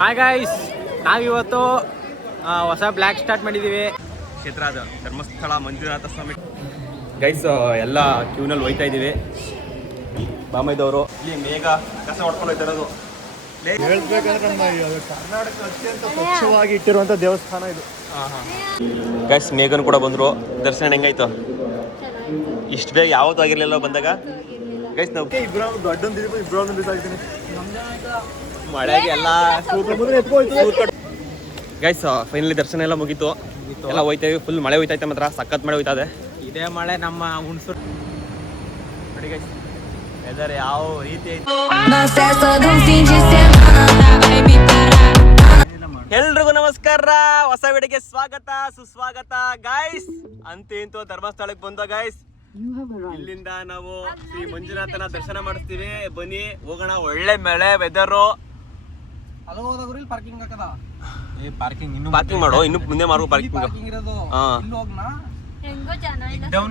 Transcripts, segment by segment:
Hi guys, ನಾವಿವತ್ತು ಹೊಸ blog start ಮಾಡಿದ್ದೀವಿ. ಕ್ಷೇತ್ರ ಅದು ಧರ್ಮಸ್ಥಳ ಮಂಜುನಾಥ ಸ್ವಾಮಿ. ಗೈಸ್ ಎಲ್ಲ ಕ್ಯೂನಲ್ಲಿ ಹೋಯ್ತಾ ಇದ್ದೀವಿ. ಬಾಮೈದವರು ಇಲ್ಲಿ ಮೇಘ ಕಸ ಹೊಡ್ಕೊಂಡು ಹೋಯ್ತಾ ಇರೋದು. ಹೇಳ್ಬೇಕಂದ್ರೆ ನಮ್ಮ ಕರ್ನಾಟಕ ಅತ್ಯಂತ ಸ್ವಚ್ಛವಾಗಿ ಇಟ್ಟಿರುವಂಥ ದೇವಸ್ಥಾನ ಇದು. ಗೈಸ್ ಮೇಘನ್ ಕೂಡ ಬಂದರು. ದರ್ಶನ ಹೆಂಗಾಯ್ತು? ಇಷ್ಟು ಬೇಗ ಯಾವತ್ತೂ ಆಗಿರಲಿಲ್ಲ ಬಂದಾಗ. ಗೈಸ್ ನಾವು ಇಬ್ಬರೊಂದು ಮಿಸ್ ಆಗಿದ್ದೀನಿ. ಮಳೆಗೆ ಎಲ್ಲ ಗೈಸ್ ಫೈನಲಿ ದರ್ಶನ ಎಲ್ಲ ಮುಗೀತು. ಎಲ್ಲ ಹೋಯ್ತೇವೆ. ಫುಲ್ ಮಳೆ ಹೋಯ್ತೈತೆ, ಮಾತ್ರ ಸಖತ್ ಮಳೆ ಹೋಯ್ತಾ ಇದೆ. ಇದೇ ಮಳೆ ನಮ್ಮ ಹುಣಸೂರು. ನೋಡಿ ಗೈಸ್ ವೆದರ್ ಯಾವ ರೀತಿ ಐತೆ. ಎಲ್ರಿಗೂ ನಮಸ್ಕಾರ, ಹೊಸ ವಿಡಿಯೋಗೆ ಸ್ವಾಗತ ಸುಸ್ವಾಗತ. ಗೈಸ್ ಅಂತೂ ಇಂತೂ ಧರ್ಮಸ್ಥಳಕ್ಕೆ ಬಂದ ಗೈಸ್. ಇಲ್ಲಿಂದ ನಾವು ಶ್ರೀ ಮಂಜುನಾಥನ ದರ್ಶನ ಮಾಡಿಸ್ತೀವಿ. ಬನ್ನಿ ಹೋಗೋಣ. ಒಳ್ಳೆ ಮಳೆ ವೆದರು. ಪಾರ್ಕಿಂಗ್ ಮಾಡೋ, ಇನ್ನು ಮುಂದೆ ಮಾರು ಪಾರ್ಕಿಂಗ್.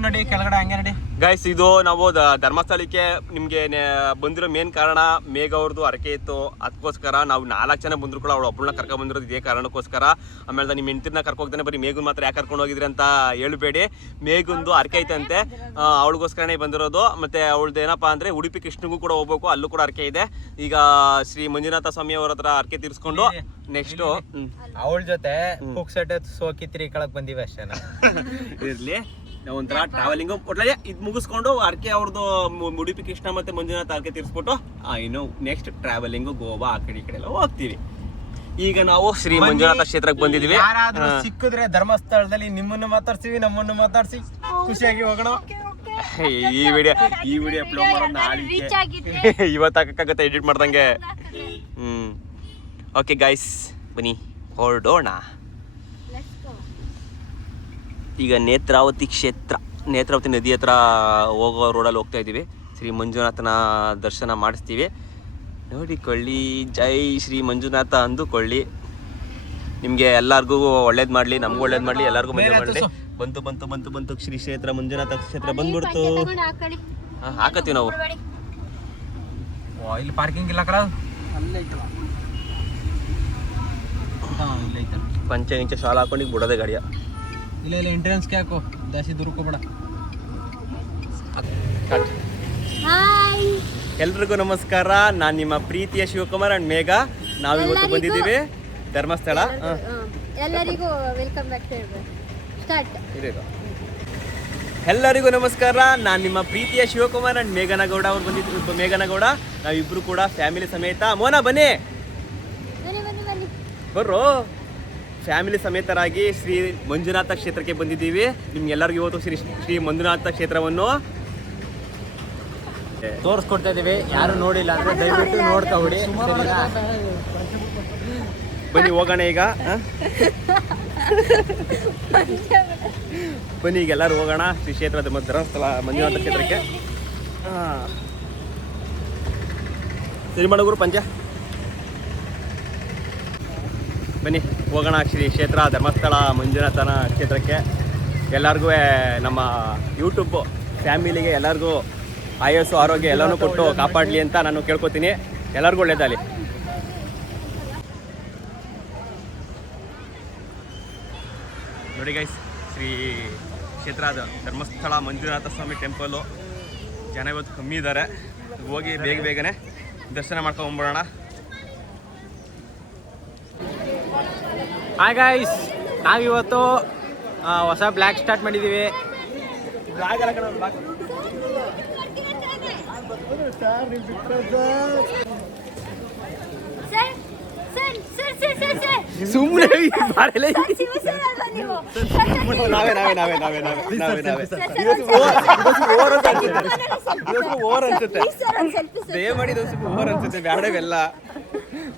ನಡಿ ಕೆಳಗಡೆ ಹಂಗೆ ನಡಿ. ಗೈಸ್ ಇದು ನಾವು ಧರ್ಮಸ್ಥಳಕ್ಕೆ ನಿಮ್ಗೆ ಬಂದಿರೋ ಮೇನ್ ಕಾರಣ ಮೇಘ ಅವ್ರದ್ದು ಹರಕೆ ಇತ್ತು. ಅದಕ್ಕೋಸ್ಕರ ನಾವು 4 ಜನ ಬಂದ್ರು ಕೂಡ ಅವಳು ಒಬ್ಬಳನ್ನ ಕರ್ಕೊಂಡ್ ಬಂದಿರೋದು ಇದೇ ಕಾರಣಕ್ಕೋಸ್ಕರ. ಆಮೇಲೆ ನಿಮ್ಮ ಹೆಂಡತಿನ ಕರ್ಕೊಂಡು ಹೋಗ್ತಾನೆ, ಬರೀ ಮೇಘನ್ ಮಾತ್ರ ಯಾಕೆ ಕರ್ಕೊಂಡು ಹೋಗಿದ್ರಿ ಅಂತ ಹೇಳ್ಬೇಡಿ. ಮೇಘಂದು ಹರಕೆ ಐತಂತೆ, ಅವಳಿಗೋಸ್ಕರನೇ ಬಂದಿರೋದು. ಮತ್ತೆ ಅವಳದ್ದು ಏನಪ್ಪಾ ಅಂದ್ರೆ ಉಡುಪಿ ಕೃಷ್ಣಗೂ ಕೂಡ ಹೋಗ್ಬೇಕು, ಅಲ್ಲೂ ಕೂಡ ಹರಕೆ ಇದೆ. ಈಗ ಶ್ರೀ ಮಂಜುನಾಥ ಸ್ವಾಮಿ ಅವ್ರ ಹತ್ರ ಹರಕೆ ತೀರಿಸ್ಕೊಂಡು ನೆಕ್ಸ್ಟ್ ಅವಳ ಜೊತೆ ಪುಕ್ಸಟ್ಟೆ ಸೋಕಿತ್ರಿ ಕಳಕ್ ಬಂದಿವಿ ಅಷ್ಟೇ. ಇರ್ಲಿ, ನಾವು ಒಂಥರ ಟ್ರಾವೆಲಿಂಗ್ ಒಟ್ಲೆ ಇದು ಮುಗಿಸ್ಕೊಂಡು ಹರಕೆ ಅವ್ರದ್ದು ಉಡುಪಿ ಕೃಷ್ಣ ಮತ್ತೆ ಮಂಜುನಾಥ ಹರಕೆ ತೀರಿಸ್ಬಿಟ್ಟು ಇನ್ನು ನೆಕ್ಸ್ಟ್ ಟ್ರಾವೆಲಿಂಗ್ ಗೋವಾ ಆ ಕಡೆ ಈ ಕಡೆ ಎಲ್ಲ ಹೋಗ್ತೀವಿ. ಈಗ ನಾವು ಶ್ರೀ ಮಂಜುನಾಥ ಕ್ಷೇತ್ರಕ್ಕೆ ಬಂದಿದ್ವಿ. ಸಿಕ್ಕಿದ್ರೆ ಧರ್ಮಸ್ಥಳದಲ್ಲಿ ನಿಮ್ಮನ್ನು ಮಾತಾಡ್ಸಿವಿ, ನಮ್ಮನ್ನು ಮಾತಾಡ್ಸಿ ಖುಷಿಯಾಗಿ ಹೋಗೋಣ. ಈ ವಿಡಿಯೋ ಅಪ್ಲೋಡ್ ಮಾಡೋದು ನಾಳೆ, ಇವತ್ತು ಹಾಕಕ್ಕಾಗತ್ತೆ ಎಡಿಟ್ ಮಾಡ್ದಂಗೆ. ಓಕೆ ಗೈಸ್, ಬನ್ನಿ ಹೊರಡೋಣ. ಈಗ ನೇತ್ರಾವತಿ ಕ್ಷೇತ್ರ, ನೇತ್ರಾವತಿ ನದಿ ಹತ್ರ ಹೋಗೋ ರೋಡಲ್ಲಿ ಹೋಗ್ತಾ ಇದ್ದೀವಿ. ಶ್ರೀ ಮಂಜುನಾಥನ ದರ್ಶನ ಮಾಡಿಸ್ತೀವಿ. ನೋಡಿಕೊಳ್ಳಿ, ಜೈ ಶ್ರೀ ಮಂಜುನಾಥ ಅಂದುಕೊಳ್ಳಿ. ನಿಮಗೆ ಎಲ್ಲರಿಗೂ ಒಳ್ಳೇದು ಮಾಡಲಿ, ನಮ್ಗೂ ಒಳ್ಳೇದು ಮಾಡಲಿ, ಎಲ್ಲರಿಗೂ ಮದುವೆ ಮಾಡಲಿ. ಬಂತು ಬಂತು ಬಂತು ಬಂತು ಶ್ರೀ ಕ್ಷೇತ್ರ ಮಂಜುನಾಥ ಕ್ಷೇತ್ರ ಬಂದ್ಬಿಡ್ತು. ಹಾಕತ್ತೀವಿ ನಾವು. ಇಲ್ಲಿ ಪಾರ್ಕಿಂಗ್ ಇಲ್ಲ ಕಲ, ಪಂಚೆ ನಿಂಚೆ ಶಾಲ ಹಾಕೊಂಡು ಬಿಡೋದೆ ಗಾಡಿಯ. ಇಲ್ಲ ಇಲ್ಲ ಎಂಟ್ರೆನ್ಸ್ಗೆ ಹಾಕು, ಜಾಸ್ತಿ ದೂರಕ್ಕೋಬೇಡ. ಎಲ್ರಿಗೂ ನಮಸ್ಕಾರ. ನಾನು ನಿಮ್ಮ ಪ್ರೀತಿಯ ಶಿವಕುಮಾರ್ ಅಂಡ್ ಮೇಘ. ನಾವಿವತ್ತು ಬಂದಿದ್ದೀವಿ ಧರ್ಮಸ್ಥಳ. ಎಲ್ಲರಿಗೂ ವೆಲ್ಕಮ್ ಬ್ಯಾಕ್. ಎಲ್ಲರಿಗೂ ನಮಸ್ಕಾರ. ನಾನು ನಿಮ್ಮ ಪ್ರೀತಿಯ ಶಿವಕುಮಾರ್ ಅಂಡ್ ಮೇಘನಗೌಡ ಅವ್ರು ಬಂದಿದ್ದೀವಿ. ಮೇಘನಗೌಡ ನಾವಿಬ್ರು ಕೂಡ ಫ್ಯಾಮಿಲಿ ಸಮೇತ. ಮೋನ ಬನ್ನಿ, ಬರ್ರೋ. ಫ್ಯಾಮಿಲಿ ಸಮೇತರಾಗಿ ಶ್ರೀ ಮಂಜುನಾಥ ಕ್ಷೇತ್ರಕ್ಕೆ ಬಂದಿದ್ದೀವಿ. ನಿಮ್ಗೆಲ್ಲರಿಗೂ ಇವತ್ತು ಶ್ರೀ ಮಂಜುನಾಥ ಕ್ಷೇತ್ರವನ್ನು ತೋರಿಸ್ಕೊಡ್ತಾ ಇದೀವಿ. ಯಾರು ನೋಡಿಲ್ಲ ಅಂದ್ರೆ ದಯವಿಟ್ಟು ನೋಡ್ತಾ ಬಿಡಿ. ಬನ್ನಿ ಹೋಗೋಣ ಈಗ. ಬನ್ನಿ ಈಗ ಎಲ್ಲರೂ ಹೋಗೋಣ ಶ್ರೀ ಕ್ಷೇತ್ರ ಧರ್ಮಸ್ಥಳ ಮಂಜುನಾಥ ಕ್ಷೇತ್ರಕ್ಕೆ. ಸಿರಿಮಣಗುರು ಪಂಚ, ಬನ್ನಿ ಹೋಗೋಣ ಶ್ರೀ ಕ್ಷೇತ್ರ ಧರ್ಮಸ್ಥಳ ಮಂಜುನಾಥನ ಕ್ಷೇತ್ರಕ್ಕೆ. ಎಲ್ಲರಿಗೂ ನಮ್ಮ ಯೂಟ್ಯೂಬ್ ಫ್ಯಾಮಿಲಿಗೆ ಎಲ್ಲರಿಗೂ ಆಯಸ್ಸು ಆರೋಗ್ಯ ಎಲ್ಲನೂ ಕೊಟ್ಟು ಕಾಪಾಡಲಿ ಅಂತ ನಾನು ಕೇಳ್ಕೊತೀನಿ. ಎಲ್ಲರಿಗೂ ಒಳ್ಳೇದಾಗಲಿ. ನೋಡಿ ಗೈಸ್, ಶ್ರೀ ಕ್ಷೇತ್ರ ಧರ್ಮಸ್ಥಳ ಮಂಜುನಾಥ ಸ್ವಾಮಿ ಟೆಂಪಲ್ಲು. ಜನ ಇವತ್ತು ಕಮ್ಮಿ ಇದ್ದಾರೆ. ಹೋಗಿ ಬೇಗನೆ ದರ್ಶನ ಮಾಡ್ಕೊಂಡ್ಬರೋಣ. ಹಾಯ್ ಗೈಸ್, ನಾವಿವತ್ತು ಹೊಸ ಬ್ಲಾಗ್ ಸ್ಟಾರ್ಟ್ ಮಾಡಿದ್ದೀವಿ. ಸುಮ್ಮನೆ ದಯಮಾಡಿ ಓವರ್ ಅನ್ಸುತ್ತೆ, ಬ್ಯಾಡವೆಲ್ಲ.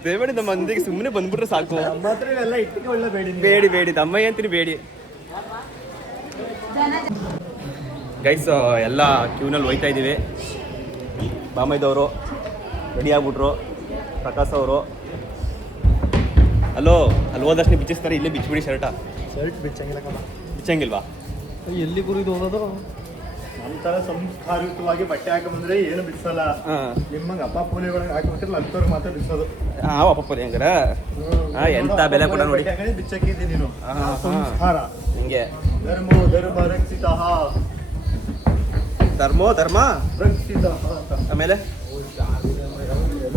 ದಯಮಾಡಿ ನಮ್ಮ ಮಂದಿಗೆ ಸುಮ್ಮನೆ ಬಂದ್ಬಿಟ್ರೆ ಸಾಕು. ಬೇಡಿ ದಮ್ಮಯ್ಯ ಅಂತೀನಿ, ಬೇಡಿ. ಗೈಸ್ ಎಲ್ಲ ಕ್ಯೂನಲ್ಲಿ ಹೋಯ್ತಾ ಇದ್ದೀವಿ. ಬಾಮೈದವರು ರೆಡಿ ಆಗ್ಬಿಟ್ರು. ಪ್ರಕಾಶ್ ಅವರು ಅಲ್ಲಿ ಹೋದಷ್ಟು ಬಿಚ್ಚಿಸ್ತಾರೆ. ಇಲ್ಲೇ ಬಿಚ್ಚಿಬಿಡಿ ಶರ್ಟ್ ಬಿಚ್ಚಂಗಿಲ್ಲ. ಬಿಚ್ಚಂಗಿಲ್ವಾ? ಎಲ್ಲಿ ಗುರಿದು ಹೋಗೋದು? ನಮ್ಮ ತರ ಸಂಸ್ಕಾರಯುತವಾಗಿ ಬಟ್ಟೆ ಹಾಕೊಂಬಂದ್ರೆ ಏನು ಬಿಡಿಸಲ್ಲ. ನಿಮ್ಮಂಗ ಅಪ್ಪ ಪೋಲಿಗಳಿಗೆ ಹಾಕಿಬಿಟ್ಟಿಲ್ಲ ಅಂಥವ್ರಿಗೆ ಮಾತ್ರ ಬಿಡಿಸೋದು. ಅಪ್ಪಪ್ಪರಿ ಹಂಗಾರ ಎಂತ ಬೆಲೆ ಕೂಡ ನೋಡಿ ಬಿಚ್ಚಕ್ಕಿದ್ದಿ ನೀನು. ಸಂಸ್ಕಾರ ಹಿಂಗೆ. ಧರ್ಮೋ ಧರ್ಮ ರಕ್ಷಿತಃ, ಧರ್ಮ ರಕ್ಷಿತಃ. ಆಮೇಲೆ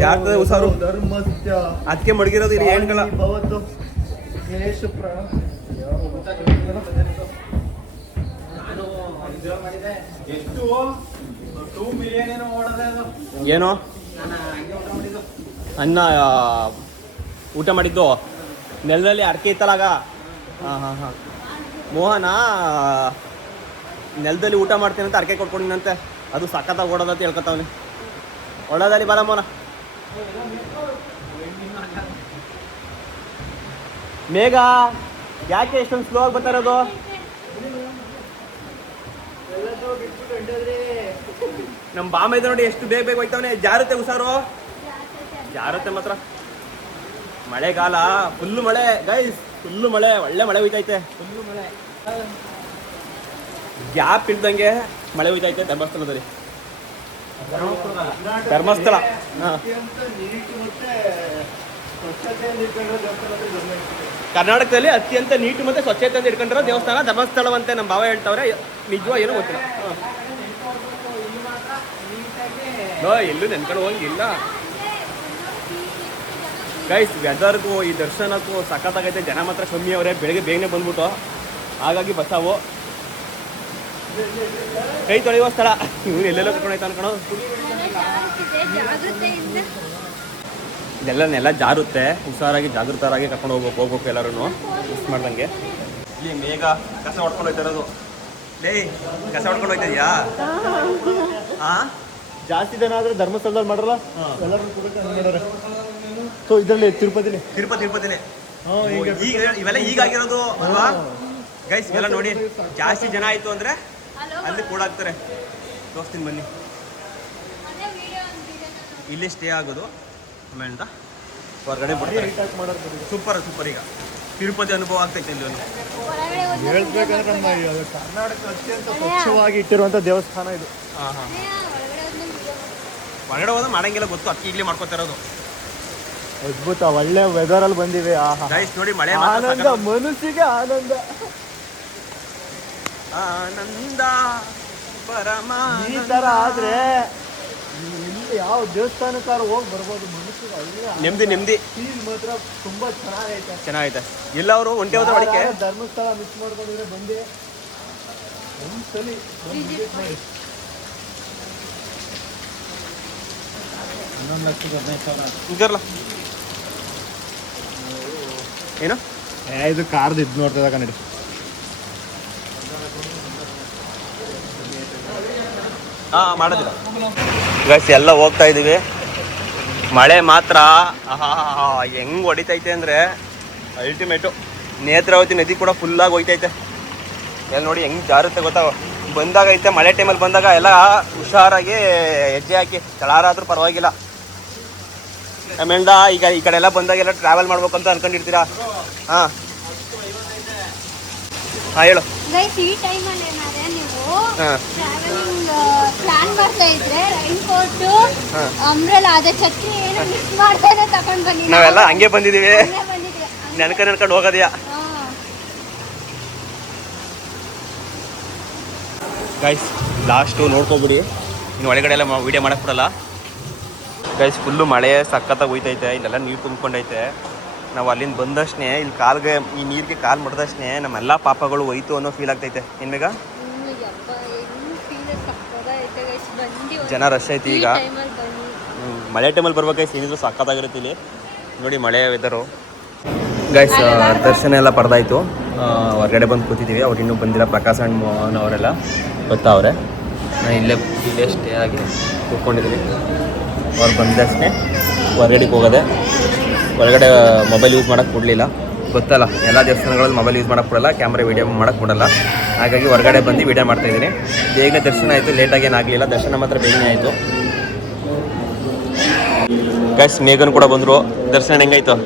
ಯಾರ್ದ ಹುಷಾರು ಧರ್ಮಸ್ಯ ಅದಕ್ಕೆ ಮಡಗಿರೋದು ಇಲ್ಲಿ ಹೆಣ್ಗಳ ಭವತ್ತು ಕೇಶ ಎಷ್ಟು 2 ಮಿಲಿಯನ್ ಏನೋ ಓಡದೆ ಅದು. ಏನು ಅನ್ನ ಊಟ ಮಾಡಿದ್ದು ನೆಲದಲ್ಲಿ ಅಡಿಕೆ ಇತ್ತಲಾಗ. ಹಾಂ ಮೋಹನ ನೆಲದಲ್ಲಿ ಊಟ ಮಾಡ್ತೀನಿ ಅಂತ ಅಡಿಕೆ ಕೊಟ್ಕೊಂಡಿನಂತೆ. ಅದು ಸಖತ್ತಾಗಿ ಓಡೋದಂತ ಹೇಳ್ಕೊತಾವನೆ. ಒಳ್ಳೇದಲ್ಲಿ ಬರ ಮೋನ. ಮೇಘ ಯಾಕೆ ಎಷ್ಟೊಂದು ಸ್ಲೋ ಆಗಿ ಬರ್ತಾ ಇರೋದು? ನಮ್ಮ ಬಾಮ ಇದೆ ನೋಡಿ, ಎಷ್ಟು ಬೇಗ ಹೋಯ್ತವನೆ. ಜಾರುತ್ತೆ ಹುಷಾರು, ಜಾರುತ್ತೆ ಮಾತ್ರ. ಮಳೆಗಾಲ ಫುಲ್ಲು ಮಳೆ ಗೈಸ್, ಫುಲ್ಲು ಮಳೆ, ಒಳ್ಳೆ ಮಳೆ ಹೋಯ್ತೈತೆ. ಫುಲ್ಲು ಮಳೆ, ಗ್ಯಾಪ್ ಇಲ್ದಂಗೆ ಮಳೆ ಹೋಯ್ತೈತೆ ಧರ್ಮಸ್ಥಳದಲ್ಲಿ. ಧರ್ಮಸ್ಥಳ ಕರ್ನಾಟಕದಲ್ಲಿ ಅತ್ಯಂತ ನೀಟು ಮತ್ತೆ ಸ್ವಚ್ಛತೆ ಅಂತ ಇಟ್ಕೊಂಡಿರೋ ದೇವಸ್ಥಾನ ಧರ್ಮಸ್ಥಳವಂತೆ ನಮ್ಮ ಭಾವ ಹೇಳ್ತವ್ರೆ. ನಿಜವಾಗ ಏನೋ ಗೊತ್ತಿಲ್ಲ. ಎಲ್ಲೂ ನೆನ್ಕೊಂಡು ಹೋಗಿಲ್ಲ ಗೈಸ್. ವೆದರ್ಗೂ ಈ ದರ್ಶನಕ್ಕೂ ಸಖತ್ತಾಗೈತೆ. ಜನ ಮಾತ್ರ ಕಮ್ಮಿ ಅವರೇ, ಬೆಳಗ್ಗೆ ಬೇಗನೆ ಬಂದ್ಬಿಟ್ಟು. ಹಾಗಾಗಿ ಬಸ್ಸಾವು ಕೈ ತೊಳೆಯುವ ಸ್ಥಳ. ಇವ್ರು ಎಲ್ಲೆಲ್ಲೋ ಕರ್ಕೊಂಡೈತೆ ಅನ್ಕೊಳೋ. ಇದೆಲ್ಲ ಜಾರುತ್ತೆ. ಹುಷಾರಾಗಿ ಜಾಗೃತರಾಗಿ ಕರ್ಕೊಂಡು ಹೋಗ್ಬೇಕು ಎಲ್ಲರೂ ಮಿಸ್ ಮಾಡ್ದಂಗೆ. ಇಲ್ಲಿ ಮೇಘ ಕಸ ಹೊಡ್ಕೊಂಡು ಹೋಯ್ತಿರೋದು. ಲೇ ಕಸ ಹೊಡ್ಕೊಂಡು ಹೋಯ್ತಿದ್ಯಾ? ಜಾಸ್ತಿ ಜನ ಆದ್ರೆ ಧರ್ಮಸ್ಥಳದಲ್ಲಿ ಮಾಡಲ್ಲ, ಎಲ್ಲರೂ ಸೊ ಇದರಲ್ಲಿ ತಿರುಪತಿನೇ ಈಗ ಇವೆಲ್ಲ ಈಗಾಗಿರೋದು ಅಲ್ವಾ ಗೈಸ್? ಇವೆಲ್ಲ ನೋಡಿ, ಜಾಸ್ತಿ ಜನ ಆಯ್ತು ಅಂದ್ರೆ ಅಲ್ಲಿ ಕೂಡಾಕ್ತಾರೆ. ತೋರಿಸ್ತೀನಿ ಬನ್ನಿ. ಇಲ್ಲಿ ಸ್ಟೇ ಆಗೋದು, ಆಮೇಲೆ ಹೊರಗಡೆ ಬಿಡ್ತಾರೆ. ಸೂಪರ್ ಈಗ ತಿರುಪತಿ ಅನುಭವ ಆಗ್ತೈತೆ ಇಲ್ಲಿ. ಒಂದು ಹೇಳ್ಬೇಕಂದ್ರೆ ನಮ್ಮ ಕರ್ನಾಟಕ ಅತ್ಯಂತ ಸ್ವಚ್ಛವಾಗಿ ಇಟ್ಟಿರುವಂತ ದೇವಸ್ಥಾನ ಇದು. ಹೊರಗಡೆ ಹೋದ್ರೆ ಮಾಡಂಗಿಲ್ಲ ಗೊತ್ತು, ಅಕ್ಕಿ ಈಗಲೇ ಮಾಡ್ಕೊತಾ ಇರೋದು. ಅದ್ಭುತ, ಒಳ್ಳೆ ವೆದರ್ ಅಲ್ಲಿ ಬಂದಿವೆ. ಗೈಸ್ ನೋಡಿ, ಮಳೆ ಆನಂದ, ಮನಸ್ಸಿಗೆ ಆನಂದ ಪರಮ. ಈ ತರ ಆದ್ರೆ ಇಲ್ಲಿ ಯಾವ ದೇವಸ್ಥಾನಕ್ಕಾರ ಹೋಗಿ ಬರ್ಬೋದು. ಮನಸ್ಸಿಗೆ ನೆಮ್ಮದಿ ಫೀಲ್ ಮಾತ್ರ ತುಂಬಾ ಚೆನ್ನಾಗೈತೆ. ಎಲ್ಲವರು ಒಂಟೆ ಹೋದ್ರೆ ಒಳಗೆ ಧರ್ಮಸ್ಥಳ ಮಿಸ್ ಮಾಡ್ಕೊಂಡಿದ್ರೆ ಬಂದೆ ಒಂದ್ಸಲಿ ಮಾಡಿ. 11,15,000 ಏನು ಇದು ಕಾರ್ದು ಇದು ನೋಡ್ತದ ಕನ್ನಡಿ. ಮಾಡೋದಿಲ್ಲ ಗೈಸ್. ಎಲ್ಲ ಹೋಗ್ತಾ ಇದೀವಿ. ಮಳೆ ಮಾತ್ರ ಹೆಂಗ್ ಹೊಡಿತೈತೆ ಅಂದ್ರೆ ಅಲ್ಟಿಮೇಟು. ನೇತ್ರಾವತಿ ನದಿ ಕೂಡ ಫುಲ್ಲಾಗಿ ಹೋಯ್ತೈತೆ. ಎಲ್ಲ ನೋಡಿ ಹೆಂಗ್ ಜಾರುತ್ತೆ ಗೊತ್ತಾ. ಬಂದಾಗೈತೆ ಮಳೆ ಟೈಮಲ್ಲಿ ಬಂದಾಗ ಎಲ್ಲ ಹುಷಾರಾಗಿ ಹೆಜ್ಜೆ ಹಾಕಿ ತಳಾರಾದ್ರೂ ಪರವಾಗಿಲ್ಲ. ಆಮೇಲೆ ಈಗ ಈ ಕಡೆ ಎಲ್ಲ ಬಂದಾಗೆಲ್ಲ ಟ್ರಾವೆಲ್ ಮಾಡ್ಬೇಕು ಅಂತ ಅನ್ಕೊಂಡಿರ್ತೀರಾ. ಹಾಂ ಹೇಳು. ಈ ಟೈಮಲ್ಲಿ ಏನಾದ್ರೆ ನೀವು ಟ್ರಾವೆಲಿಂಗ್ ಪ್ಲಾನ್ ಮಾಡ್ತಾ ಇದ್ರೆ ರೈನ್ ಕೋಟ್, ಅಂಬ್ರೆಲಾ, ಅದೇ ಛತ್ರಿ ಏನು ಮಿಸ್ ಮಾಡ್ತಾನೆ ತಗೊಂಡ್ ಬನ್ನಿ. ನಾವೆಲ್ಲ ಹಂಗೆ ಬಂದಿದೀವಿ, ನೆನ್ಕೊಂಡು ಹೋಗೋದ್ಯಾ. ಗೈಸ್ ಲಾಸ್ಟು ನೋಡ್ಕೊಬಿಡಿ, ಇನ್ನು ಒಳಗಡೆ ಎಲ್ಲ ವೀಡಿಯೋ ಮಾಡಕ್ಕೆ ಬಿಡಲ್ಲ ಗೈಸ್. ಫುಲ್ಲು ಮಳೆ ಸಖತ್ತಾಗಿ ಹೋಯ್ತೈತೆ. ಇಲ್ಲೆಲ್ಲ ನೀರು ತುಂಬ್ಕೊಂಡೈತೆ. ನಾವು ಅಲ್ಲಿಂದ ಬಂದಷ್ಟೇ ಇಲ್ಲಿ ಕಾಲ್ಗೆ ಈ ನೀರಿಗೆ ಕಾಲು ಮುಡ್ದಷ್ಟೇ ನಮ್ಮೆಲ್ಲ ಪಾಪಗಳು ಹೋಯ್ತು ಅನ್ನೋ ಫೀಲ್ ಆಗ್ತೈತೆ. ಏನು ಬೇಗ ಜನ ರಶ್ ಐತಿ ಈಗ. ಮಳೆ ಟೈಮಲ್ಲಿ ಬರ್ಬೇಕೈಸ್, ಏನಿದ್ರು ಸಖತ್ತಾಗಿರುತ್ತೆ ಇಲ್ಲಿ. ನೋಡಿ ಮಳೆ ವೆದರು ಗೈಸ್. ದರ್ಶನ ಎಲ್ಲ ಪಡೆದಾಯ್ತು. ಹೊರಗಡೆ ಬಂದು ಕೂತಿದ್ದೀವಿ. ಅವ್ರು ಇನ್ನೂ ಬಂದಿಲ್ಲ. ಪ್ರಕಾಶ್ ಆ್ಯಂಡ್ ಮೋಹನ್ ಅವರೆಲ್ಲ ಗೊತ್ತವ್ರೆ. ನಾನು ಇಲ್ಲೇ ಸ್ಟೇ ಆಗಿ ಕೂತ್ಕೊಂಡಿದ್ದೀವಿ. ಅವ್ರು ಬಂದಷ್ಟೇ ಹೊರಗಡೆಗೆ ಹೋಗೋದೆ. ಹೊರಗಡೆ ಮೊಬೈಲ್ ಯೂಸ್ ಮಾಡೋಕ್ಕೆ ಕೊಡಲಿಲ್ಲ, ಗೊತ್ತಲ್ಲ ಎಲ್ಲ ದೇವಸ್ಥಾನಗಳಲ್ಲಿ ಮೊಬೈಲ್ ಯೂಸ್ ಮಾಡೋಕ್ಕೆ ಕೊಡಲ್ಲ, ಕ್ಯಾಮ್ರಾ ವೀಡಿಯೋ ಮಾಡೋಕ್ಕೆ ಕೊಡಲ್ಲ. ಹಾಗಾಗಿ ಹೊರಗಡೆ ಬಂದು ವೀಡಿಯೋ ಮಾಡ್ತಾಯಿದ್ದೀನಿ. ಬೇಗನೆ ದರ್ಶನ ಆಯಿತು, ಲೇಟಾಗಿ ಏನಾಗಲಿಲ್ಲ. ದರ್ಶನ ಮಾತ್ರ ಬೇಗನೆ ಆಯಿತು ಗೈಸ್. ಮೇಘನ್ ಕೂಡ ಬಂದರು. ದರ್ಶನ ಹೆಂಗಾಯ್ತು?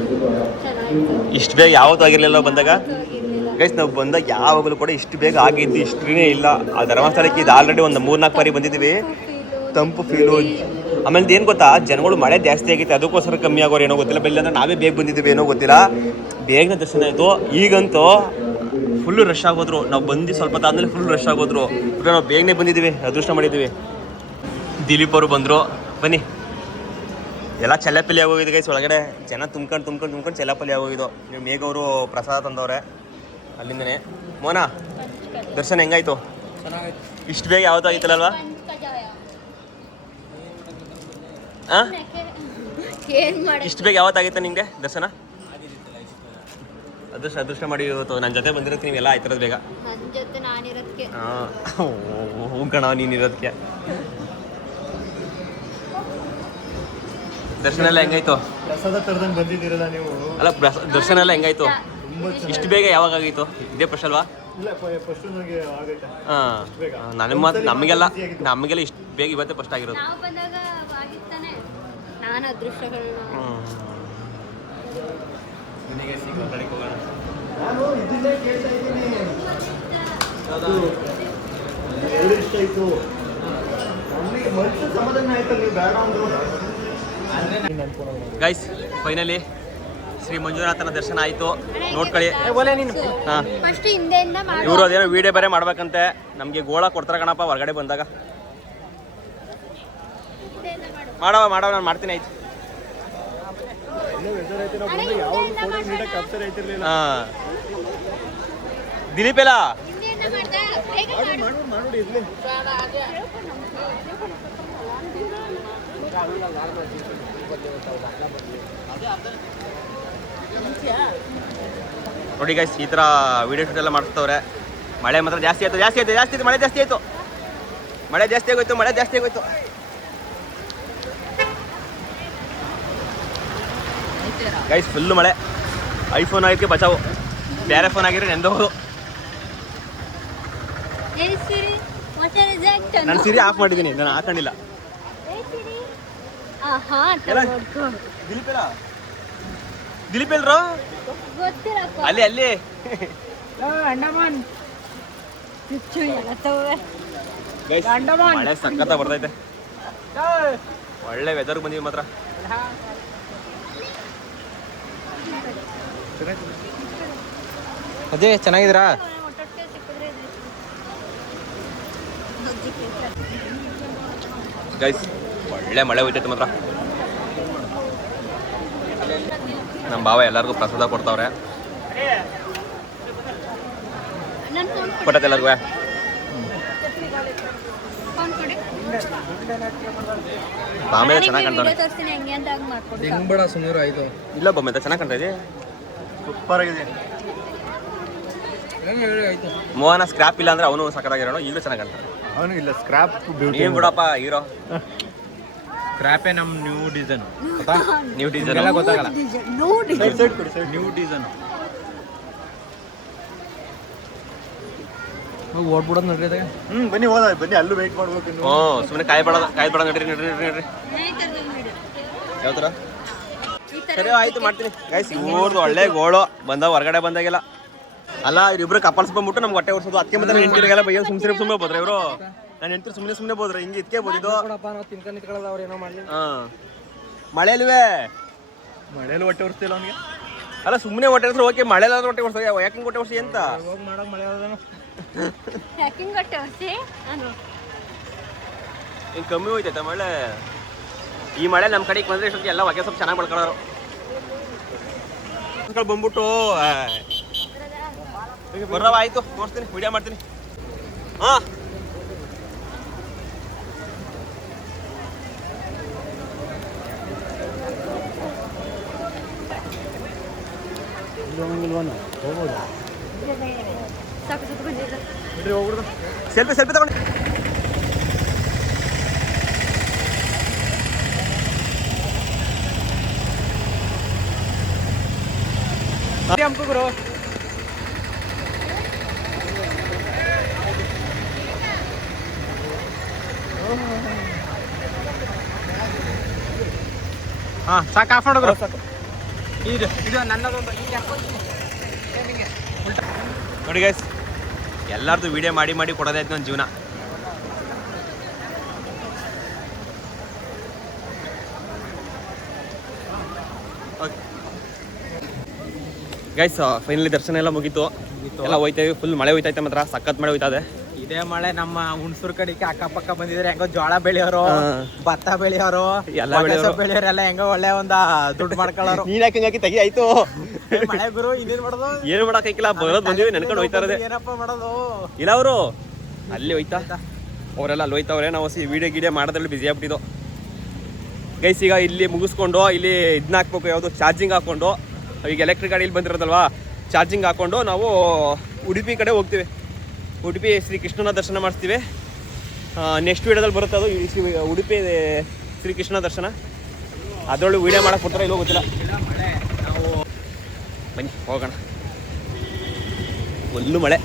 ಇಷ್ಟು ಬೇಗ ಯಾವತ್ತೂ ಆಗಿರಲಿಲ್ಲ ಬಂದಾಗ. ಗೈಸ್ ನಾವು ಬಂದಾಗ ಯಾವಾಗಲೂ ಕೂಡ ಇಷ್ಟು ಬೇಗ ಆಗಿದ್ದು ಇಷ್ಟೇ ಇಲ್ಲ. ಆ ಧರ್ಮಸ್ಥಳಕ್ಕೆ ಇದು ಆಲ್ರೆಡಿ ಒಂದು 3-4 ಬಾರಿ ಬಂದಿದ್ದೀವಿ. ತಂಪು ಫೀಲು. ಆಮೇಲೆ ಏನು ಗೊತ್ತಾ, ಜನಗಳು ಮಳೆ ಜಾಸ್ತಿ ಆಗೈತೆ ಅದಕ್ಕೋಸ್ಕರ ಕಮ್ಮಿ ಆಗೋರು ಏನೋ ಗೊತ್ತಿಲ್ಲ. ಇಲ್ಲಾಂದ್ರೆ ನಾವೇ ಬೇಗ ಬಂದಿದ್ದೀವಿ ಏನೋ ಗೊತ್ತಿಲ್ಲ. ಬೇಗನೆ ದರ್ಶನ ಆಯಿತು. ಈಗಂತೂ ಫುಲ್ಲು ರಶ್ ಆಗೋದ್ರು. ನಾವು ಬಂದು ಸ್ವಲ್ಪ ಆದಮೇಲೆ ಫುಲ್ ರಶ್ ಆಗೋದ್ರು. ಈಗ ನಾವು ಬೇಗನೆ ಬಂದಿದ್ದೀವಿ, ಅದೃಷ್ಟ ಮಾಡಿದ್ದೀವಿ. ದಿಲೀಪ್ ಅವರು ಬಂದರು. ಬನ್ನಿ. ಎಲ್ಲ ಚೆಲ್ಲಪಲ್ಲಿ ಆಗೋಗಿದೆ ಗೈಸ್. ಒಳಗಡೆ ಜನ ತುಂಬ್ಕೊಂಡು ಚೆಲ್ಲಪಲ್ಲಿ ಆಗೋಗಿದ್ದು. ನೀವು ಮೇಘ ಅವರು ಪ್ರಸಾದ ತಂದವ್ರೆ ಅಲ್ಲಿಂದನೇ. ಮೋನಾ, ದರ್ಶನ ಹೆಂಗಾಯ್ತು? ಇಷ್ಟು ಬೇಗ ಯಾವತ್ತೂ ಆಗಿತ್ತಲ್ವಾ? ಹಾಂ, ಇಷ್ಟು ಬೇಗ ಯಾವತ್ತಾಗಿತ್ತ ನಿಮಗೆ ದರ್ಶನ? ಅದೃಷ್ಟ ಮಾಡಿ ಇವತ್ತು ನನ್ನ ಜೊತೆ ಬಂದಿರೋದು ನೀವೆಲ್ಲ ಆಯ್ತಿರೋದು ಬೇಗ. ಹ್ಞೂ ಕಣ, ನೀನಿರೋದಕ್ಕೆ. ದರ್ಶನ ಎಲ್ಲ ಹೆಂಗಾಯ್ತು? ಪ್ರಸಾದ ತರದಂಗೆ ಬಂದಿದ್ದೀರಲ್ಲ ನೀವು. ಅಲ್ಲ, ದರ್ಶನ ಎಲ್ಲ ಹೆಂಗಾಯ್ತು? ಇಷ್ಟು ಬೇಗ ಯಾವಾಗ ಆಗಿತ್ತು? ಇದೇ ಫಸ್ಟ್ ಅಲ್ವಾ? ಇಲ್ಲ, ಫಸ್ಟ್ ನನಗೆ ಆಗೈತೆ. ಹಾಂ, ನಮಗೆಲ್ಲ ಇಷ್ಟು ಬೇಗ ಇವತ್ತೇ ಫಸ್ಟ್ ಆಗಿರೋದು. ನಾನು ಅದೃಷ್ಟಗಳು. ನಾನು ಇದನ್ನೇ ಕೇಳ್ತಾ ಇದ್ದೀನಿ. ಎರಡು ಇಷ್ಟ ಆಯ್ತು ನಮಗೆ. ಮನುಷ್ಯ ಸಮಾಧಾನ ಆಯ್ತು, ನೀವು ಬೇಡ ಅಂದ್ರು. ಗೈಸ್, ಫೈನಲಿ ಶ್ರೀ ಮಂಜುನಾಥನ ದರ್ಶನ ಆಯಿತು. ನೋಡ್ಕೊಳ್ಳಿ. ಹಾಂ, ಇವರು ಅದೇನೋ ವಿಡಿಯೋ ಬೇರೆ ಮಾಡ್ಬೇಕಂತೆ. ನಮಗೆ ಗೋಳ ಕೊಡ್ತಾರೆ ಕಣಪ್ಪ ಹೊರಗಡೆ ಬಂದಾಗ. ಮಾಡವ ನಾನು ಮಾಡ್ತೀನಿ. ಆಯ್ತು. ಹಾಂ, ದಿಲೀಪ್ ಎಲ್ಲ ನೋಡಿ ಗೈಸ್, ಈ ಥರ ವಿಡಿಯೋ ಶೂಟ್ ಎಲ್ಲ ಮಾಡ್ತವ್ರೆ. ಮಳೆ ಮಾತ್ರ ಜಾಸ್ತಿ ಆಯಿತು. ಮಳೆ ಜಾಸ್ತಿ ಆಗೋಯ್ತು. ಗೈಸ್, ಫುಲ್ಲು ಮಳೆ. ಐಫೋನ್ ಆಗಿಕ್ಕೆ ಬಚಾವು. ಬೇರೆ ಫೋನ್ ಆಗಿರೋ ನೆಂದೋದು. ನಾನು ಸಿರಿ ಆಫ್ ಮಾಡಿದ್ದೀನಿ, ನಾನು ಹಾಕೊಂಡಿಲ್ಲ. ದಿಲೀಪ್ ಎಲ್ರು? ಅಲ್ಲಿ ಮಳೆ ಸಖತ್ತ ಬರ್ತೈತೆ. ಒಳ್ಳೆ ವೆದರ್ ಬಂದಿವಿ ಮಾತ್ರ. ಅದೇ ಚೆನ್ನಾಗಿದ್ದೀರಾ? ಗೈಸ್, ಒಳ್ಳೆ ಮಳೆ ಹೋಯ್ತೈತೆ ಮಾತ್ರ. ನಮ್ಮ ಭಾವ ಎಲ್ಲರಿಗೂ ಪ್ರಸಾದ ಕೊಡ್ತಾವ್ರೆ. ಕೊಟ್ಟೈತೆ ಎಲ್ಲರಿಗೂ. ಆಮೇಲೆ ಚೆನ್ನಾಗಿ ಕಾಣ್ತಾವೆ. ಇಲ್ಲ ಬೊಮ್ಮೆ ಚೆನ್ನಾಗಿ ಕಾಣ್ತಾ ಇದೆ. ಸೂಪರ್ ಆಗಿದೆ. ಮೋಹನ ಸ್ಕ್ರಾಪ್ ಇಲ್ಲ ಅಂದ್ರೆ ಅವನು ಸಕ್ಕತ್ತಾಗಿರೋಣ. ಈಗಲೂ ಚೆನ್ನಾಗಿ ಕಾಣ್ತಾನೆ. ಅವನು ಇಲ್ಲ ಸ್ಕ್ರಾಪ್. ಏನ್ ಬಿಡಪ್ಪ ಹೀರೋ. ಸ್ಕ್ರಾಪೇ ನಮ್ಮ ನ್ಯೂ ಡಿಸೈನ್. ಎಲ್ಲ ಗೊತ್ತಾಗಲ್ಲ. ನ್ಯೂ ಡಿಸೈನ್ ಓಡ್ಬಿಡೋದು ನೋಡ್ರಿ ಅದಾಗ. ಬನ್ನಿ ಅಲ್ಲೂ ವೆಯ್ಟ್ ಮಾಡ್ಬೇಕು. ಸುಮ್ಮನೆ ಕಾಯ್ಬೇಡ ನಡ್ರಿ. ಯಾವ ಥರ? ಸರಿ ಆಯ್ತು, ಮಾಡ್ತೀನಿ ಗೈಸ್. ಇವ್ರದ್ದು ಒಳ್ಳೆ ಗೋಳು ಬಂದ ಹೊರಗಡೆ ಬಂದಾಗೆಲ್ಲ. ಅಲ್ಲ, ಇವ್ರಿಬ್ರು ಕಪಲ್ಸ್ ಬಂದ್ಬಿಟ್ಟು ನಮ್ಗೆ ಹೊಟ್ಟೆ ಹೊಡ್ಸೋದು. ಅದಕ್ಕೆ ಮತ್ತೆ ಹೆಂಡತಿರಿಗೆಲ್ಲ ಬೈಯೋದು. ಸುಮ್ಮನೆ ಬೋದ್ರೆ ಇವರು. ನಾನು ಹೆಂಡತಿ ಸುಮ್ಮನೆ ಬೋದ್ರೆ ಹಿಂಗೆ ಇದಕ್ಕೆ ಬೋದಿದ್ದು. ಹಾಂ, ಮಳೆಯಲ್ವೇ ಮಳೆಯಲ್ಲಿ ಹೊಟ್ಟೆ ಹೊಡ್ತಿಲ್ಲ ಅವನಿಗೆ. ಅಲ್ಲ, ಸುಮ್ಮನೆ ಹೊಟ್ಟೆ ಹೊಡ್ಸ್ರೆ ಓಕೆ. ಮಳೆಯಲ್ಲಾದ್ರೂ ಹೊಟ್ಟೆ ಹೊಡ್ಸೋ. ಯಾಕೆ ಹೊಟ್ಟೆ ಹೊಡ್ಸಿ ಅಂತ ಹೋಗಿ ಮಾಡೋಕೆ ಮಳೆ ಹಿಂಗೆ ಕಮ್ಮಿ ಹೋಯ್ತೈತೆ ಮಳೆ. ಈ ಮಳೆ ನಮ್ಮ ಕಡೆಗೆ ಬಂದರೆ ಇಷ್ಟೊತ್ತಿಗೆ ಎಲ್ಲ ಹೊಗೆ ಸ್ವಲ್ಪ ಚೆನ್ನಾಗಿ ಬಳ್ಕೊಳ್ಳೋರು ಬಂದ್ಬಿಟ್ಟು. ಬರ್ರವ, ಆಯಿತು, ತೋರಿಸ್ತೀನಿ, ವಿಡಿಯೋ ಮಾಡ್ತೀನಿ. ಹಾಂ, ಸೆಲ್ಫಿ ತಗೊಂಡು हमको करो. ಹಾಂ, ಸಾಕು. ಆಫ್ ಮಾಡೋದು. ಇದು ನನ್ನದೊಂದು. ನೋಡಿ ಗೈಸ್, ಎಲ್ಲರದು ವಿಡಿಯೋ ಮಾಡಿ ಮಾಡಿ ಕೊಡೋದೇ ಆಯ್ತು ನನ್ನ ಜೀವನ. ಗೈಸ್ ಫೈನಲಿ ದರ್ಶನ ಎಲ್ಲ ಮುಗೀತು, ಎಲ್ಲ ಹೋಯ್ತೇವೆ. ಫುಲ್ ಮಳೆ ಹೋಯ್ತೈತೆ ಮಾತ್ರ, ಸಖತ್ ಮಳೆ ಹೋಯ್ತದೆ. ಇದೇ ಮಳೆ ನಮ್ಮ ಹುಣಸೂರು ಕಡೆಗೆ ಅಕ್ಕಪಕ್ಕ ಬಂದಿದ್ರೆ ಹೆಂಗೋ ಜೋಳ ಬೆಳೆಯೋರು, ಭತ್ತ ಬೆಳೆಯೋರು, ಎಲ್ಲ ಬೆಳೆಯೋರೆಲ್ಲ ಹೆಂಗೋ ಒಳ್ಳೆ ಒಂದ ದುಡ್ಡು ಮಾಡ್ಕೊಳ್ಳೋರು. ನೀನ್ ಹಾಕಿ ತೆಗಿ ಆಯ್ತು. ಮಳೆ ಗುರು ಇನ್ನೇನ್ ಮಾಡೋದು, ಏನು ಮಾಡಕ್ಕಾಗಿಲ್ಲ, ಬರೋದು ಬಂದಿವಿ ನೆನ್ಕೊಂಡು ಹೋಯ್ತಾ ಇರೋದೆ. ಏನಪ್ಪ ಮಾಡೋದು, ಇಲ್ಲ ಅವರು ಅಲ್ಲಿ ಹೋಯ್ತಾ, ಅವರೆಲ್ಲ ಅಲ್ಲಿ ಹೋಯ್ತವ್ರೆ. ನಾವು ವಿಡಿಯೋ ಗಿಡಿಯೋ ಮಾಡೋದ್ರಲ್ಲಿ ಬಿಸಿ ಆಗ್ಬಿಟ್ಟಿದ್ದು ಗೈಸ್. ಈಗ ಇಲ್ಲಿ ಮುಗಿಸ್ಕೊಂಡು ಇಲ್ಲಿ ಇದನ್ನ ಹಾಕ್ಬೇಕು, ಯಾವುದು ಚಾರ್ಜಿಂಗ್ ಹಾಕೊಂಡು. ಈಗ ಎಲೆಕ್ಟ್ರಿಕ್ ಗಾಡಿಯಲ್ಲಿ ಬಂದಿರೋದಲ್ವಾ, ಚಾರ್ಜಿಂಗ್ ಹಾಕೊಂಡು ನಾವು ಉಡುಪಿ ಕಡೆ ಹೋಗ್ತೀವಿ. ಉಡುಪಿ ಶ್ರೀ ಕೃಷ್ಣನ ದರ್ಶನ ಮಾಡಿಸ್ತೀವಿ. ನೆಕ್ಸ್ಟ್ ವೀಡಿಯೋದಲ್ಲಿ ಬರುತ್ತೆ ಅದು, ಉಡುಪಿ ಶ್ರೀ ಕೃಷ್ಣ ದರ್ಶನ. ಅದರೊಳಗೆ ವೀಡಿಯೋ ಮಾಡಕ್ಕೆ ಕೊಡ್ತಾರೆ ಇಲ್ಲೋ ಗೊತ್ತಿಲ್ಲ. ಬನ್ನಿ ಹೋಗೋಣ. ಒಳ್ಳು ಮಳೆ.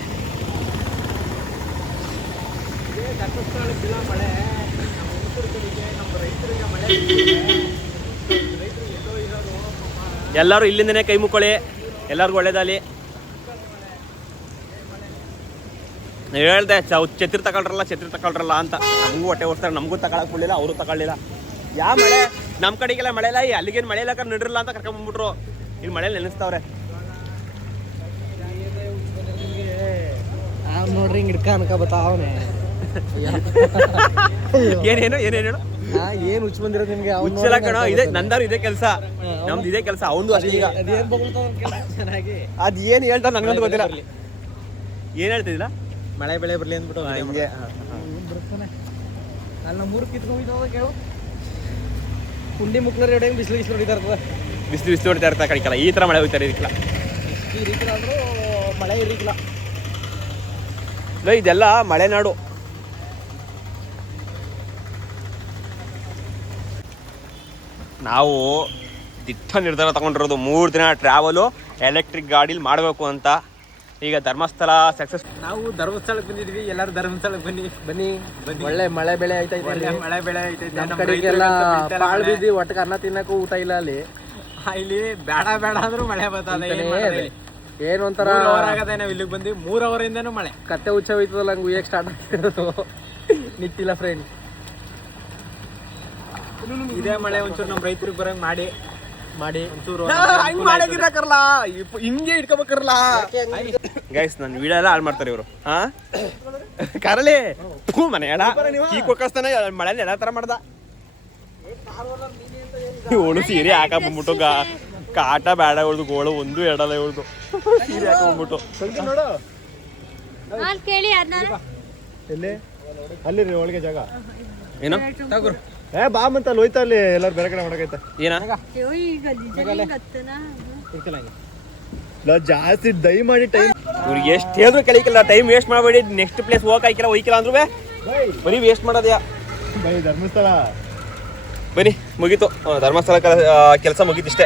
ಎಲ್ಲರೂ ಇಲ್ಲಿಂದನೇ ಕೈ ಮುಕ್ಕೊಳ್ಳಿ, ಎಲ್ಲರಿಗೂ ಒಳ್ಳೇದಾಗಲಿ. ಹೇಳ್ದೆ ಛತ್ರಿ ತಗೊಳ್ರಲ್ಲ ಅಂತ. ನಮಗೂ ಹೊಟ್ಟೆ ಓಡಿಸ್ತಾರೆ, ನಮಗೂ ತಗೊಳಕ್ ಬಿಡಲಿಲ್ಲ, ಅವರು ತಗೊಳ್ಳಿಲ್ಲ. ಯಾವ ಮಳೆ ನಮ್ಮ ಕಡೆಗೆಲ್ಲ ಮಳೆ ಇಲ್ಲ, ಅಲ್ಲಿಗೇನು ಮಳೆ ಇಲ್ಲ ನಡಿರಲ್ಲ ಅಂತ ಕರ್ಕೊಂಡ್ಬಂದ್ಬಿಟ್ರು. ಇಲ್ಲಿ ಮಳೆ ನೆನೆಸ್ತಾವ್ರೆ ನೋಡ್ರಿ ಹಿಂಗ್ ಹಿಡ್ಕ ಅನ್ಕ ಬತ್ತಾವನೆ. ಏನೇನು ಏನ್ ಹುಚ್ಚ ಬಂದಿರೋದು ನಿಮ್ಗೆ? ಹುಚ್ಚಲ ಕಣ, ಇದೆ ನಂದಾರು ಇದೇ ಕೆಲಸ, ನಮ್ದು ಇದೇ ಕೆಲಸ. ಅವನು ಅಷ್ಟೇ. ಈಗ ಚೆನ್ನಾಗಿ ಅದ್ ಏನ್ ಹೇಳ್ತಾ ನನ್ಗಂತೂ ಗೊತ್ತಿಲ್ಲ. ಏನ್ ಹೇಳ್ತಿದ್ದಿಲ್ಲ, ಮಳೆ ಬೆಳೆ ಬರ್ಲಿ ಅಂದ್ಬಿಟ್ಟು ಹಿಂಗೆ ಅಲ್ಲಿ ನಮ್ಮ ಊರು ಕಿತ್ಕೊಂಡ್ ಕೇಳು. ಕುಂಡಿ ಮುಕ್ಳರ್ ಎಡೆ ಬಿಸಿಲು ಹೊಡಿತಾ ಇರ್ತದೆ, ಬಿಸಿಲು ಹೊಡಿತಾ ಇರ್ತಾ ಕಡಿಕಲ್ಲ. ಈ ತರ ಮಳೆ ಹೋಗ್ತಾರೆ ಇದಕ್ಕಿಲ್ಲ, ಇರಿಕಿಲ್ಲ ಅಂದ್ರೂ ಮಳೆ ಇರಿಕಿಲ್ಲ. ಇದೆಲ್ಲ ಮಲೆನಾಡು. ನಾವು ದಿಟ್ಟ ನಿರ್ಧಾರ ತಗೊಂಡಿರೋದು 3 ದಿನ ಟ್ರಾವೆಲು ಎಲೆಕ್ಟ್ರಿಕ್ ಗಾಡೀಲಿ ಮಾಡಬೇಕು ಅಂತ. ಈಗ ಧರ್ಮಸ್ಥಳ ಸಕ್ಸಸ್. ನಾವು ಧರ್ಮಸ್ಥಳಕ್ಕೆ ಬಂದಿದ್ವಿ, ಎಲ್ಲರೂ ಧರ್ಮಸ್ಥಳಕ್ಕೆ ಬನ್ನಿ. ಒಳ್ಳೆ ಮಳೆ ಬೆಳೆ ಐತೈತೆ, ಮಳೆ ಬೆಳೆ ಐತೈತೆ. ನಮ್ಮ ಕಡೆಗೆಲ್ಲ ಪಾಳ್ ಬಿದ್ದಿ ಒಟ್ಟಿಗೆ ಅನ್ನ ತಿನ್ನಕ್ಕೂ ಊಟ ಇಲ್ಲ ಅಲ್ಲಿ. ಇಲ್ಲಿ ಬೇಡ ಅಂದ್ರೂ ಮಳೆ ಬರ್ತದೆ. ಏನು ಒಂಥರ ಆಗದೆ. ನಾವು ಇಲ್ಲಿಗೆ ಬಂದು 3 ಅವರಿಂದನೂ ಮಳೆ. ಕತ್ತೆ ಹುಚ್ಚ ಹೋಯ್ತದಲ್ಲ, ಹಂಗೆ ಉಯ್ಯಕ್ಕೆ ಸ್ಟಾರ್ಟ್ ಆಗ್ತಿರೋದು ನಿಂತಿಲ್ಲ ಫ್ರೆಂಡ್. ಇದೇ ಮಳೆ ಒಂಚೂರು ನಮ್ಮ ರೈತರಿಗೆ ಬರಂಗ್ ಮಾಡಿ ಒಂಚೂರು ಹಿಂಗೆ ಇಟ್ಕೋಬೇಕಲ್ಲ ಗೈಸ್. ನನ್ನ ವಿಡಿಯೋ ಎಲ್ಲ ಹಾಳು ಮಾಡ್ತಾರೆ ಇವರು. ಕರಳಿ ಮನೆ ಹೇಳ ಈ ಕೊಕ್ಕಸ್ತಾನೆ ಮಳೆ ಎಲ್ಲ ತರ ಮಾಡ್ದ. ಇವಳು ಸೀರೆ ಹಾಕೊಂಡ್ಬಿಟ್ಟು ಕಾಟ ಬೇಡ ಇವಳ್ದು, ಗೋಳು ಒಂದು ಎಡಲ್ಲ ಇವಳ್ದು. ಸೀರೆ ಹಾಕೊಂಡ್ಬಿಟ್ಟು ಅಲ್ಲಿ ರೀ ಒಳಗೆ ಜಾಗ ಏನು ಬಾ ಮಂತ ಅಲ್ಲಿ ಹೋಯ್ತಾ, ಅಲ್ಲಿ ಎಲ್ಲರೂ ಬೇರೆ ಕಡೆ ಮಾಡಕೈತೆ. ಏನ ಜಾಸ್ತಿ ದಯಮಾಡಿ ಟೈಮ್ ಇವ್ರಿಗೆ ಎಷ್ಟು ಹೇಳಿದ್ರು ಕಲಿಕಲ್ಲ. ಟೈಮ್ ವೇಸ್ಟ್ ಮಾಡಬೇಡಿ. ನೆಕ್ಸ್ಟ್ ಪ್ಲೇಸ್ ಹೋಗಕ್ಕಿಲ್ಲ, ಹೋಯ್ಕಿಲ್ಲ ಅಂದ್ರೂ ಬರೀ ವೇಸ್ಟ್ ಮಾಡೋದ್ಯಾ. ಬೈ ಧರ್ಮಸ್ಥಳ ಬನ್ನಿ, ಮುಗೀತು ಧರ್ಮಸ್ಥಳ ಕೆಲಸ ಮುಗೀತಿಷ್ಟೇ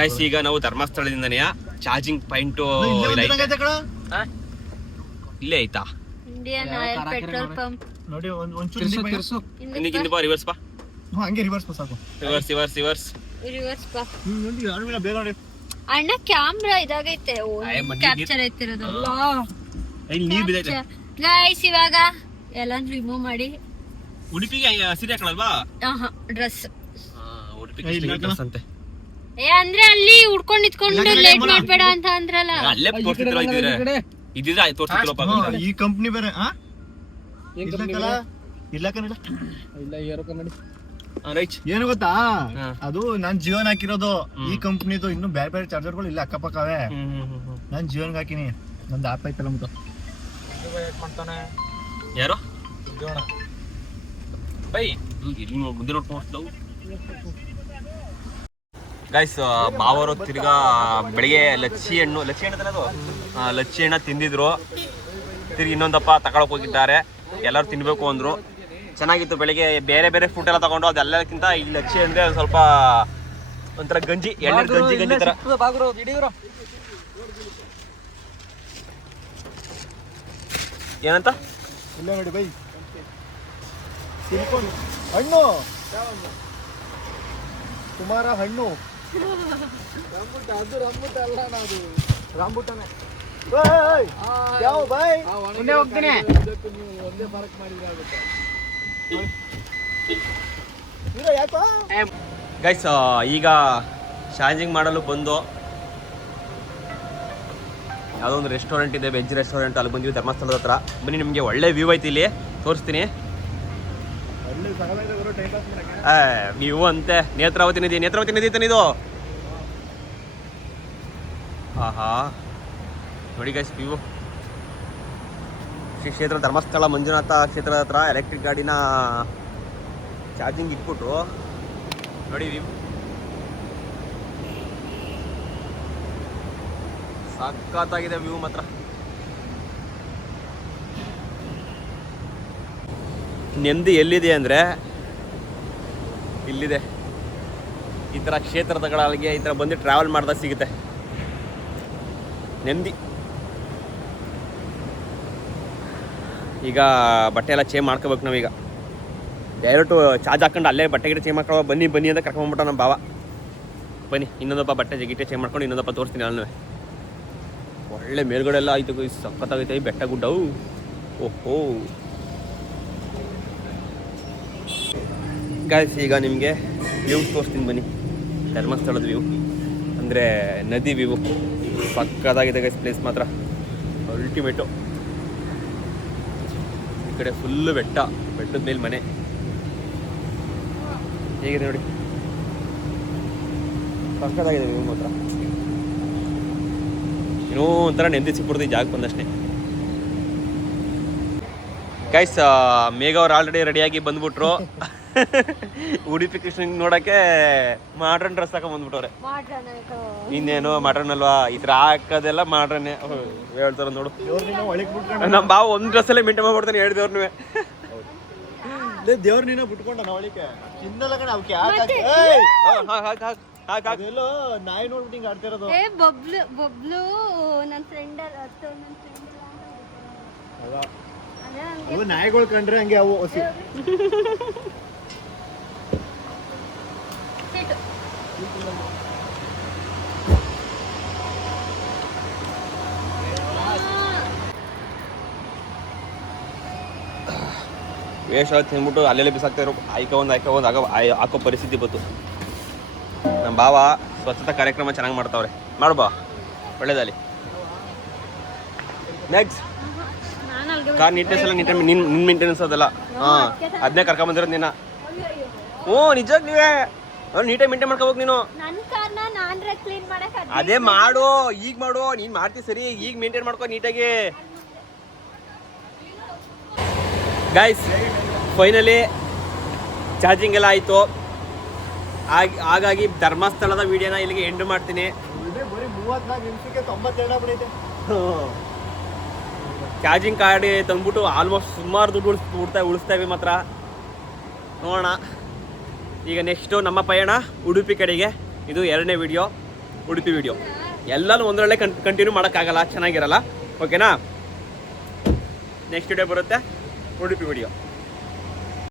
ಗೈಸ್. ಈಗ ನಾವು ಧರ್ಮಸ್ಥಳದಿಂದನೇ ಚಾರ್ಜಿಂಗ್ ಪಾಯಿಂಟು ಇಲ್ಲೇ ಆಯ್ತಾ. ಇಂಡಿಯನ್ ಆಯಿಲ್ ಪೆಟ್ರೋಲ್ ಪಂಪ್ ನೋಡಿ. ಒಂಚೂರು ರಿವರ್ಸ್ ಬಾ, ಹಂಗೆ ರಿವರ್ಸ್ ಸಾಕು. ರಿವರ್ಸ್ ಬಾ ಬೇಗ ನೋಡಿ ಅಣ್ಣ. ಕ್ಯಾಮ್ರಾ ಇದಾಗೈತೆ, ಕ್ಯಾಪ್ಚರ್ ಐತಿರೋದು ಗೈಸ್. ಇವಾಗ ಎಲ್ಲ ರಿಮೂವ್ ಮಾಡಿ ಉಡುಪಿಗೆ ಸೀರೆ ಹಾಕೊಳ್ಳಲ್ವಾ ಡ್ರೆಸ್. ಅಂತೆ ಅಂದ್ರೆ ಅಲ್ಲಿ ಉಡ್ಕೊಂಡ್ ನಿತ್ಕೊಂಡು ಲೇಟ್ ಮಾಡ್ಬೇಡ ಅಂತ ಅಂದ್ರಲ್ಲ, ಅಲ್ಲೇ ತೋರಿಸಿದ್ರು. ಇದ್ರೆ ತೋರಿಸಿದ್ರಪ್ಪ. ಈ ಕಂಪ್ನಿ ಬೇರೆ ಏನು ಗೊತ್ತಾ, ಅದು ನಾನ್ ಜಿಯೋನ್ ಹಾಕಿರೋದು. ಈ ಕಂಪ್ನಿದು ಇನ್ನು ಬೇರೆ ಬೇರೆ ಚಾರ್ಜರ್ಗಳು ಇಲ್ಲ ಅಕ್ಕಪಕ್ಕವೇ. ನಾನ್ ಜಿಯೋನ್ ಹಾಕಿನಿ, ನಂದು ಆಪ್ ಐತಲ್ಲ ಮುಟ್ಟು ಮಾಡ್ತಾನೆ ಯಾರು ಬೈ ಮುಂದೆ ನೋಡ್ಕೊಂಡು ಗೈಸ್. ಬಾವರು ತಿರ್ಗಾ ಬೆಳಿಗ್ಗೆ ಲಚ್ಚಿ ಹಣ್ಣು ತಿಂದಿದ್ರು. ತಿರ್ಗಿ ಇನ್ನೊಂದಪ್ಪ ತಗೊಳಕ್ ಹೋಗಿದ್ದಾರೆ. ಎಲ್ಲರೂ ತಿನ್ಬೇಕು ಅಂದ್ರು. ಚೆನ್ನಾಗಿತ್ತು. ಬೆಳಿಗ್ಗೆ ಬೇರೆ ಬೇರೆ ಫುಡ್ ಎಲ್ಲ ತಗೊಂಡು, ಅದೆಲ್ಲಕ್ಕಿಂತ ಈ ಲಚ್ಚಿ ಅಂದ್ರೆ ಸ್ವಲ್ಪ ಒಂಥರ ಗಂಜಿ, ಎಣ್ಣೆ ಗಂಜಿ ತರ. ಏನಂತ ಇಲ್ಲ ನೋಡಿ ಬೈ, ಹಣ್ಣು ಕುಮಾರ ಹಣ್ಣು. ರಾಂಬುಟಾನ್ ಅಲ್ಲ, ನಾವು ರಾಂಬುಟಾನೆ. ಮುಂದೆ ಹೋಗ್ತೀನಿ. ಗೈಸ್ ಈಗ ಚಾರ್ಜಿಂಗ್ ಮಾಡಲು ಬಂದು ಯಾವುದೋ ಒಂದು ರೆಸ್ಟೋರೆಂಟ್ ಇದೆ, ವೆಜ್ ರೆಸ್ಟೋರೆಂಟ್, ಅಲ್ಲಿ ಬಂದಿವಿ ಧರ್ಮಸ್ಥಳದ ಹತ್ರ. ಬನ್ನಿ, ನಿಮಗೆ ಒಳ್ಳೆ ವ್ಯೂ ಐತಿ ಇಲ್ಲಿ, ತೋರಿಸ್ತೀನಿ. ವ್ಯೂ ಅಂತೆ ನೇತ್ರಾವತಿ ನದಿ ತಾನೆ ಇದು. ಆಹಾ ನೋಡಿ ಗೈಸ್ ವ್ಯೂ. ಶ್ರೀ ಕ್ಷೇತ್ರ ಧರ್ಮಸ್ಥಳ ಮಂಜುನಾಥ ಕ್ಷೇತ್ರದ ಹತ್ರ ಎಲೆಕ್ಟ್ರಿಕ್ ಗಾಡಿನ ಚಾರ್ಜಿಂಗ್ ಇಟ್ಬಿಟ್ರು. ನೋಡಿ ವ್ಯೂ ಸಖತ್ತಾಗಿದೆ ವ್ಯೂ ಮಾತ್ರ. ನೆಮ್ಮದಿ ಎಲ್ಲಿದೆ ಅಂದರೆ ಇಲ್ಲಿದೆ. ಈ ಥರ ಕ್ಷೇತ್ರಗಳಿಗೆ ಈ ಥರ ಬಂದು ಟ್ರಾವೆಲ್ ಮಾಡಿದಾಗ ಸಿಗುತ್ತೆ ನೆಮ್ಮದಿ. ಈಗ ಬಟ್ಟೆ ಎಲ್ಲ ಚೇಂಜ್ ಮಾಡ್ಕೋಬೇಕು ನಾವೀಗ. ಡೈರೆಕ್ಟು ಚಾರ್ಜ್ ಹಾಕೊಂಡು ಅಲ್ಲೇ ಬಟ್ಟೆ ಗಿಡ ಚೇಂಜ್ ಮಾಡ್ಕೊಳ್ಳೋ ಬನ್ನಿ ಅಂತ ಕರ್ಕೊಂಡ್ಬಿಟ್ಟ ನಮ್ಮ ಭಾವ. ಬನ್ನಿ, ಇನ್ನೊಂದಪ್ಪ ಬಟ್ಟೆ ಗಿಟ್ಟೆ ಚೇಂಜ್ ಮಾಡ್ಕೊಂಡು ಇನ್ನೊಂದಪ್ಪ ತೋರಿಸ್ತೀನಿ ನಾನು. ಒಳ್ಳೆ ಮೇಲ್ಗಡೆ ಎಲ್ಲ ಆಯ್ತು, ಸಖತ್ತಾಗೈತೆ ಈ ಬೆಟ್ಟ ಗುಡ್ಡವು. ಓಹೋ ಗಾಯ್ಸ್, ಈಗ ನಿಮಗೆ ವ್ಯೂ ತೋರಿಸ್ತೀನಿ ಬನ್ನಿ. ಧರ್ಮಸ್ಥಳದ ವ್ಯೂ ಅಂದರೆ ನದಿ ವ್ಯೂ ಸಕ್ಕತ್ತಾಗಿದೆ ಗೈಸ್. ಪ್ಲೇಸ್ ಮಾತ್ರ ಅಲ್ಟಿಮೇಟು. ಈ ಕಡೆ ಫುಲ್ಲು ಬೆಟ್ಟದ ಮೇಲೆ ಮನೆ ಹೇಗಿದೆ ನೋಡಿ, ಸಕ್ಕತ್ತಾಗಿದೆ ವ್ಯೂ ಮಾತ್ರ. ಏನೋ ಒಂಥರ ನೆಮ್ಮದಿ ಸಿಕ್ಬಿಡ್ತು ಈ ಜಾಗಕ್ಕೆ ಬಂದಷ್ಟೇ. ಗೈಸ್, ಮೇಘ ಅವ್ರು ಆಲ್ರೆಡಿ ರೆಡಿಯಾಗಿ ಬಂದ್ಬಿಟ್ರು. ಉಡುಪಿ ಕೃಷ್ಣ ನೋಡಕ್ಕೆ ಮಾಡ್ರನ್ ಡ್ರೆಸ್ ಹಾಕೊಂಡ್ ಬಂದ್ಬಿಟ್ಟವ್ರೆ. ಇನ್ನೇನು ಮಾಡ್ರನ್ ಅಲ್ವಾ, ಈ ತರ ಹಾಕೋದೆಲ್ಲ ಮಾಡ್ರನ್ನೇ ಹೇಳ್ತಾರ ನೋಡು. ನಮ್ ಬಾವು ಒಂದ್ ಡ್ರೆಸ್ ಅಲ್ಲೇ ಮೇಂಟೈನ್ ಮಾಡ್ಬಿಡ್ತಾನೆ ಹೇಳಿದವ್ರನ್ನೇ. ದೇವ್ರ ನೀನ ಬಿಟ್ಕೊಂಡ ನಾವಳಿಕೆ ಚಿನ್ನಲ್ಲ ಕಣ ಅವಕ್ಕೆ ಹಾಕೋ ನಾಯಿ ನೋಡ್ಬಿಟ್ಟು ಹಿಂಗೆ ಆಡ್ತಿರೋದು. ಬಬ್ಲು ನನ್ನ ಫ್ರೆಂಡ್ ಅವು ನಾಯಿಗಳು ಕಂಡ್ರೆ ಹಂಗೆ ಅವು ಹೊಸಿ. ವೇಷ ತಿಂದ್ಬಿಟ್ಟು ಅಲ್ಲೆಲ್ಲ ಬಿಸಾಕ್ತಾ ಇರೋ ಆಯ್ಕ ಒಂದು ಹಾಕೋ ಪರಿಸ್ಥಿತಿ ಬಂತು. ನಮ್ಮ ಭಾವ ಸ್ವಚ್ಛತಾ ಕಾರ್ಯಕ್ರಮ ಚೆನ್ನಾಗಿ ಮಾಡ್ತಾವ್ರೆ. ಮಾಡ್ಬಾ, ಒಳ್ಳೇದಲ್ಲಿ. ನೆಕ್ಸ್ಟ್ ಕಾರ್ ನೀಟ್ನೆಸ್ ಎಲ್ಲ ನಿನ್ನ ಮೇಂಟೆನೆನ್ಸ್ ಅದೆಲ್ಲ ಹಾಂ, ಅದನ್ನೇ ಕರ್ಕೊಂಬಂದಿರೋದು ನಿನ್ನ. ಹ್ಞೂ ನಿಜ, ನೀವೇ ನೀಟಾಗಿ ಮೇಂಟೈನ್ ಮಾಡ್ಕೋಬೇಕು ನೀನು. ಅದೇ ಮಾಡು, ಈಗ ಮಾಡು. ನೀನು ಮಾಡ್ತೀವಿ ಸರಿ, ಈಗ ಮೇಂಟೈನ್ ಮಾಡ್ಕೋ ನೀಟಾಗಿ. ಗೈಸ್, ಫೈನಲಿ ಚಾರ್ಜಿಂಗ್ ಎಲ್ಲ ಆಯಿತು. ಹಾಗಾಗಿ ಧರ್ಮಸ್ಥಳದ ವಿಡಿಯೋನ ಇಲ್ಲಿಗೆ ಎಂಡ್ ಮಾಡ್ತೀನಿ. ಬರೀ 34 ನಿಮಿಷಕ್ಕೆ 92 ಆಗ್ಬಿಡೈತೆ. ಚಾರ್ಜಿಂಗ್ ಕಾರ್ಡ್ ತಂದ್ಬಿಟ್ಟು ಆಲ್ಮೋಸ್ಟ್ ಸುಮಾರು ದುಡ್ಡು ಉಳಿಸ್ತಾವೆ ಮಾತ್ರ. ನೋಡೋಣ ಈಗ ನೆಕ್ಸ್ಟು ನಮ್ಮ ಪಯಣ ಉಡುಪಿ ಕಡೆಗೆ. ಇದು 2ನೇ ವಿಡಿಯೋ, ಉಡುಪಿ ವಿಡಿಯೋ. ಎಲ್ಲನೂ ಒಂದರಲ್ಲೇ ಕಂಟಿನ್ಯೂ ಮಾಡೋಕ್ಕಾಗಲ್ಲ, ಚೆನ್ನಾಗಿರಲ್ಲ. ಓಕೆನಾ? ನೆಕ್ಸ್ಟ್ ವಿಡಿಯೋ ಬರುತ್ತೆ ಉಡುಪಿ ವಿಡಿಯೋ.